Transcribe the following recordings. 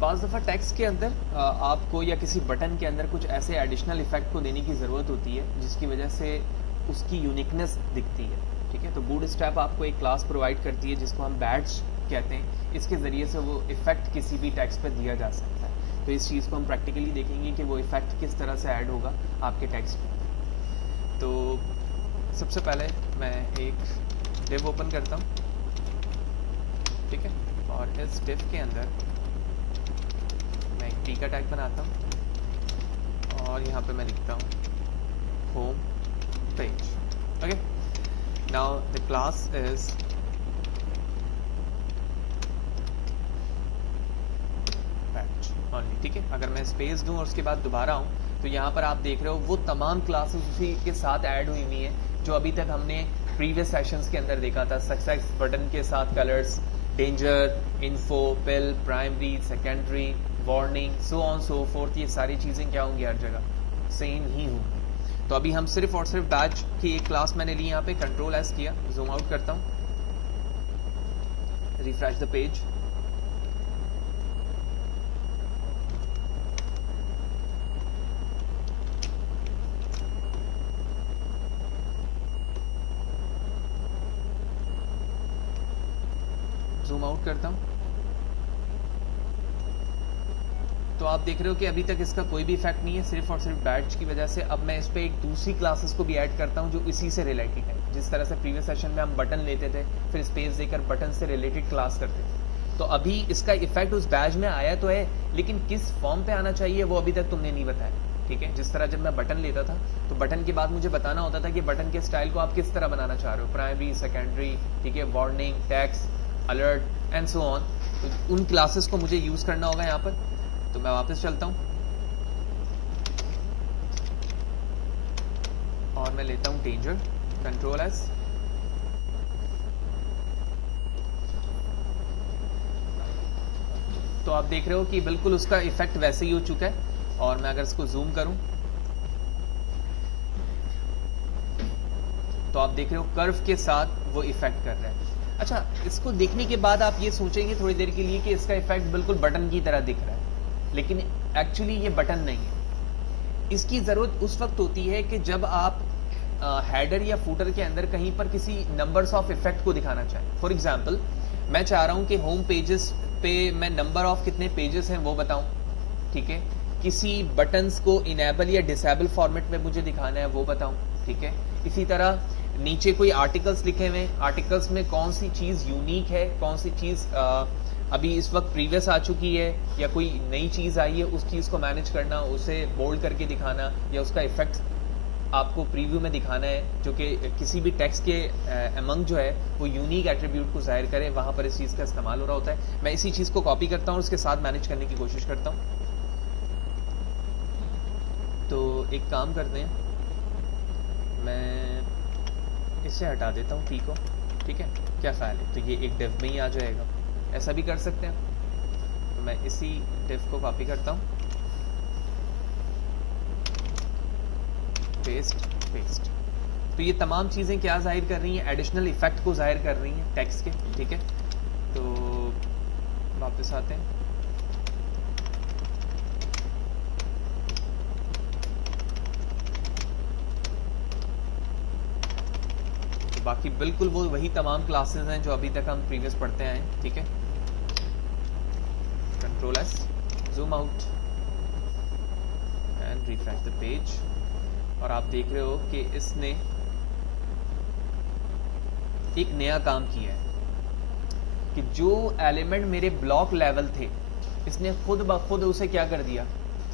बाज़ दफ़ा टेक्स्ट के अंदर आपको या किसी बटन के अंदर कुछ ऐसे एडिशनल इफेक्ट को देने की ज़रूरत होती है जिसकी वजह से उसकी यूनिकनेस दिखती है। ठीक है, तो बूटस्ट्रैप आपको एक क्लास प्रोवाइड करती है जिसको हम बैड्ज कहते हैं। इसके ज़रिए से वो इफ़ेक्ट किसी भी टेक्स्ट पर दिया जा सकता है। तो इस चीज़ को हम प्रैक्टिकली देखेंगे कि वो इफ़ेक्ट किस तरह से ऐड होगा आपके टेक्स्ट में। तो सबसे पहले मैं एक डिव ओपन करता हूँ, ठीक है, और इस डिव के अंदर मैं एक टी का टैग बनाता हूँ और यहाँ पे मैं लिखता हूँ home page. Okay, now the class is batch only. ठीक है, अगर मैं स्पेस दूँ और उसके बाद दोबारा आऊँ तो यहाँ पर आप देख रहे हो वो तमाम क्लासेस उसी के साथ ऐड हुई हुई हैं जो अभी तक हमने प्रीवियस सेशंस के अंदर देखा था। सक्सेस बटन के साथ colours, danger, info, pill, primary, secondary, warning, so on so fourth, ये सारी चीज़ें क्या होंगी, हर जगह सेम ही होंगी। तो अभी हम सिर्फ और सिर्फ बैच की एक क्लास मैंने ली, यहाँ पे कंट्रोल एस किया, जूम आउट करता हूँ, refresh the page. Zoom out करता हूँ तो आप देख रहे हो कि अभी तक इसका कोई भी इफेक्ट नहीं है, सिर्फ और सिर्फ बैच की वजह से। अब मैं इस पर एक दूसरी क्लासेस को भी ऐड करता हूँ जो इसी से रिलेटेड है। जिस तरह से प्रीवियस सेशन में हम बटन लेते थे, फिर स्पेस देकर बटन से रिलेटेड क्लास करते थे, तो अभी इसका इफेक्ट उस बैच में आया तो है, लेकिन किस फॉर्म पे आना चाहिए वो अभी तक तुमने नहीं बताया। ठीक है, जिस तरह जब मैं बटन लेता था तो बटन के बाद मुझे बताना होता था कि बटन के स्टाइल को आप किस तरह बनाना चाह रहे हो, प्राइमरी, सेकेंडरी, ठीक है, warning, text, alert and so on. तो उन क्लासेस को मुझे यूज करना होगा यहाँ पर। तो मैं वापस चलता हूँ और मैं लेता हूँ डेंजर, कंट्रोल एस, तो आप देख रहे हो कि बिल्कुल उसका इफेक्ट वैसे ही हो चुका है। और मैं अगर इसको जूम करूं तो आप देख रहे हो कर्व के साथ वो इफेक्ट कर रहा है। अच्छा, इसको देखने के बाद आप ये सोचेंगे थोड़ी देर के लिए कि इसका इफेक्ट बिल्कुल बटन की तरह दिख रहा है, लेकिन एक्चुअली ये बटन नहीं है। इसकी जरूरत उस वक्त होती है कि जब आप हेडर या फूटर के अंदर कहीं पर किसी नंबर्स ऑफ इफेक्ट को दिखाना चाहें। फॉर एग्जांपल, मैं चाह रहा हूं कि होम पेजेस पे मैं नंबर ऑफ कितने पेजेस हैं वो बताऊं, ठीक है, किसी बटन्स को इनेबल या डिसेबल फॉर्मेट में मुझे दिखाना है वो बताऊं, ठीक है। इसी तरह नीचे कोई आर्टिकल्स लिखे हुए, आर्टिकल्स में कौन सी चीज़ यूनिक है, कौन सी चीज़ अभी इस वक्त प्रीवियस आ चुकी है या कोई नई चीज़ आई है, उस चीज़ को मैनेज करना, उसे बोल्ड करके दिखाना या उसका इफेक्ट आपको प्रीव्यू में दिखाना है जो कि किसी भी टेक्स्ट के अमंग जो है वो यूनिक एट्रीब्यूट को जाहिर करे, वहाँ पर इस चीज़ का इस्तेमाल हो रहा होता है। मैं इसी चीज़ को कॉपी करता हूँ और उसके साथ मैनेज करने की कोशिश करता हूँ। तो एक काम करते हैं, मैं इससे हटा देता हूँ पी को, ठीक है, क्या ख्याल है, तो ये एक डिव में ही आ जाएगा। ऐसा भी कर सकते हैं, तो मैं इसी डिव को कॉपी करता हूँ, पेस्ट पेस्ट। तो ये तमाम चीज़ें क्या जाहिर कर रही हैं, एडिशनल इफेक्ट को जाहिर कर रही हैं टेक्स्ट के, ठीक है। तो वापस आते हैं, तो बाकी बिल्कुल वो वही तमाम क्लासेस हैं जो अभी तक हम प्रीवियस पढ़ते आए हैं, ठीक है। Control S, zoom out and refresh the page, और आप देख रहे हो कि इसने एक नया काम किया है कि जो एलिमेंट मेरे ब्लॉक लेवल थे इसने खुद ब खुद उसे क्या कर दिया,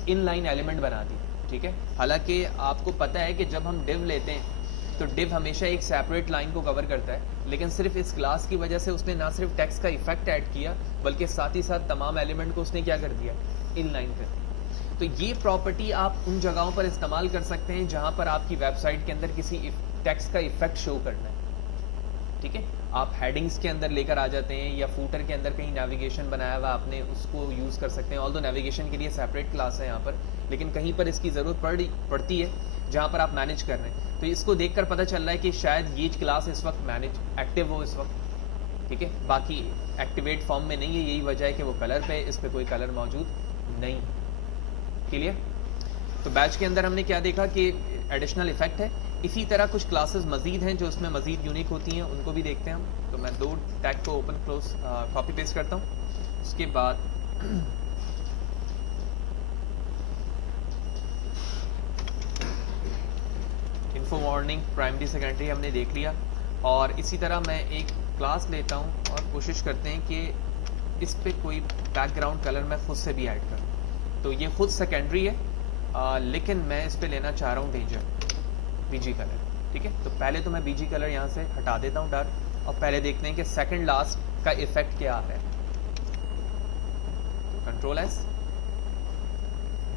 इनलाइन एलिमेंट बना दिया, ठीक है। हालांकि आपको पता है कि जब हम डिव लेते हैं तो डिव हमेशा एक सेपरेट लाइन को कवर करता है, लेकिन सिर्फ इस क्लास की वजह से उसने ना सिर्फ टेक्स्ट का इफेक्ट ऐड किया बल्कि साथ ही साथ तमाम एलिमेंट को उसने क्या कर दिया, इनलाइन कर दिया। तो ये प्रॉपर्टी आप उन जगहों पर इस्तेमाल कर सकते हैं जहां पर आपकी वेबसाइट के अंदर किसी टेक्स्ट का इफेक्ट शो करना है, ठीक है। आप हेडिंग्स के अंदर लेकर आ जाते हैं या फूटर के अंदर कहीं नेविगेशन बनाया हुआ आपने, उसको यूज़ कर सकते हैं। ऑल्दो नेविगेशन के लिए सेपरेट क्लास है यहाँ पर, लेकिन कहीं पर इसकी ज़रूरत पड़ती है जहाँ पर आप मैनेज कर रहे हैं। तो इसको देखकर पता चल रहा है कि शायद ये क्लास इस वक्त मैनेज एक्टिव हो इस वक्त, ठीक है, बाकी एक्टिवेट फॉर्म में नहीं है, यही वजह है कि वो कलर पे, इस पे कोई कलर मौजूद नहीं। क्लियर? तो बैच के अंदर हमने क्या देखा कि एडिशनल इफेक्ट है। इसी तरह कुछ क्लासेस मजीद हैं जो उसमें मजीद यूनिक होती हैं, उनको भी देखते हैं हम। तो मैं 2 टैग को ओपन क्लोज कॉपी पेस्ट करता हूँ। उसके बाद इन्फो वार्निंग प्राइमरी सेकेंडरी हमने देख लिया, और इसी तरह मैं एक क्लास लेता हूँ और कोशिश करते हैं कि इस पे कोई बैकग्राउंड कलर मैं खुद से भी ऐड करूँ। तो ये खुद सेकेंडरी है, लेकिन मैं इस पे लेना चाह रहा हूँ डेंजर बीजी कलर। ठीक है, तो पहले तो मैं बीजी कलर यहाँ से हटा देता हूँ डार्क, और पहले देखते हैं कि सेकंड लास्ट का इफेक्ट क्या आ रहा है। तो control S,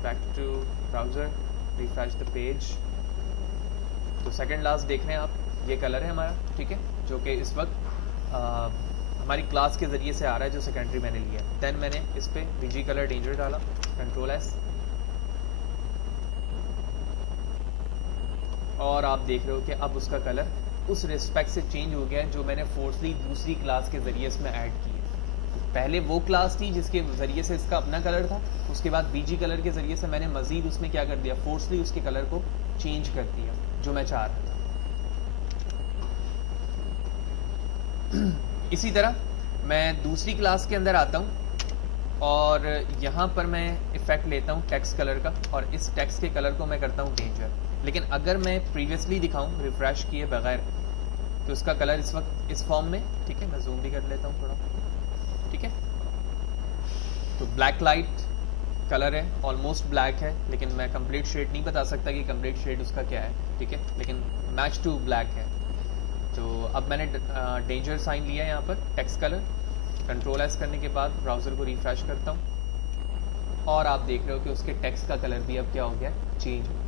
back to browser, refresh the page. तो सेकंड लास्ट देख रहे हैं आप, ये कलर है हमारा, ठीक है, जो कि इस वक्त हमारी क्लास के ज़रिए से आ रहा है, जो सेकेंडरी मैंने लिया है। देन मैंने इस पे बीजी कलर डेंजर डाला, कंट्रोल एस, और आप देख रहे हो कि अब उसका कलर उस रिस्पेक्ट से चेंज हो गया है जो मैंने फोर्सली दूसरी क्लास के ज़रिए इसमें ऐड की है। पहले वो क्लास थी जिसके ज़रिए से इसका अपना कलर था, उसके बाद बीजी कलर के ज़रिए से मैंने मज़ीद उसमें क्या कर दिया, फोर्सली उसके कलर को चेंज कर दिया जो मैं चाह रहा था। इसी तरह मैं दूसरी क्लास के अंदर आता हूँ और यहाँ पर मैं इफ़ेक्ट लेता हूँ टेक्स्ट कलर का, और इस टेक्स्ट के कलर को मैं करता हूँ डेंजर। लेकिन अगर मैं प्रीवियसली दिखाऊँ रिफ्रेश किए बगैर, तो इसका कलर इस वक्त इस फॉर्म में, ठीक है, मैं जूम भी कर लेता हूँ थोड़ा, ठीक है। तो ब्लैक लाइट कलर है, ऑलमोस्ट ब्लैक है, लेकिन मैं कंप्लीट शेड नहीं बता सकता कि कंप्लीट शेड उसका क्या है, ठीक है, लेकिन मैच टू ब्लैक है। तो अब मैंने डेंजर साइन लिया है यहाँ पर टेक्स्ट कलर, कंट्रोल एस करने के बाद ब्राउज़र को रिफ्रेश करता हूँ, और आप देख रहे हो कि उसके टेक्स्ट का कलर भी अब क्या हो गया, चेंज हो गया।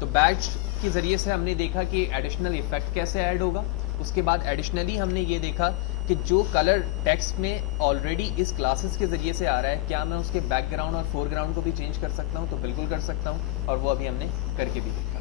तो बैच के ज़रिए से हमने देखा कि एडिशनल इफेक्ट कैसे ऐड होगा। उसके बाद एडिशनली हमने ये देखा कि जो कलर टेक्स्ट में ऑलरेडी इस क्लासेस के ज़रिए से आ रहा है, क्या मैं उसके बैकग्राउंड और फोरग्राउंड को भी चेंज कर सकता हूँ? तो बिल्कुल कर सकता हूँ, और वो अभी हमने करके भी देखा।